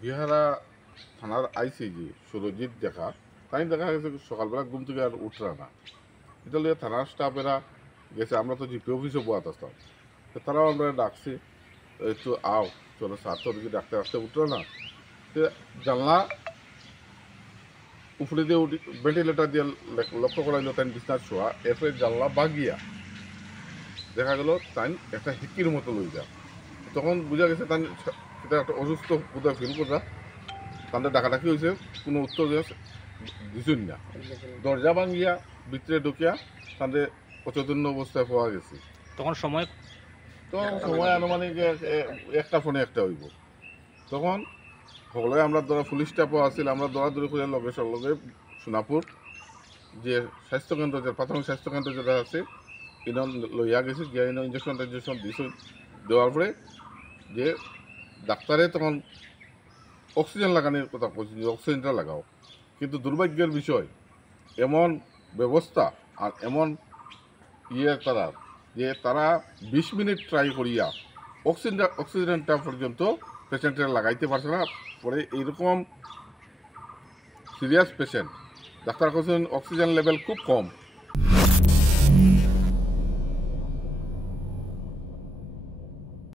বিহারা থানার আইসিজি সুরজিৎ দেখা তাই দেখা গেছে সকালবেলা ঘুম থেকে আর উঠরা না। এটা লিয়ে থানার স্টাফেরা গেছে, আমরা তো জিপি অফিসে বয়াত আসতাম, তো তারাও আমরা ডাকছি, একটু আও চলো স্যার তো দিকে ডাকতে ডাকতে উঠলো না। তো জানলা উপরে দিয়ে উঠি, ভেন্টিলেটার দিয়ে লক্ষ্য করাইলো তাই বিছনার শোয়া, এরপরে জানলা বাগিয়া দেখা গেল তাই একটা হিকির মতো লই যা। তখন বোঝা গেছে তাই সেটা একটা অসুস্থ বোধহয় ফিল করা, তাদের ডাকাডাকি হয়েছে, কোনো উত্তর দিছুন না। দরজা ভাঙিয়া ভিতরে ঢুকিয়া তাদের অচৈতন্য অবস্থায় পাওয়া গেছে। তখন সময় তখন সময় আনুমানিক একটা ফোনে একটা হইব। তখন সকলে আমরা ধরা পুলিশ স্টাফও আসছিল, আমরা দৌড়াদৌড়ি করে লগে লগে সোনাপুর যে স্বাস্থ্যকেন্দ্র, যে প্রাথমিক স্বাস্থ্যকেন্দ্র যেটা আছে ইন লইয়া গেছি, গিয়া ইন ইঞ্জেকশন টেঞ্জেকশন দিছে। দেওয়ার পরে যে ডাক্তারে তখন অক্সিজেন লাগানোর কথা বলছি যে অক্সিজেনটা লাগাও, কিন্তু দুর্ভাগ্যের বিষয় এমন ব্যবস্থা আর এমন তারা যে তারা 20 মিনিট ট্রাই করিয়া অক্সিজেনটা পর্যন্ত পেশেন্টের লাগাইতে পারছে না। পরে এইরকম সিরিয়াস পেশেন্ট ডাক্তার কাছে অক্সিজেন লেভেল খুব কম,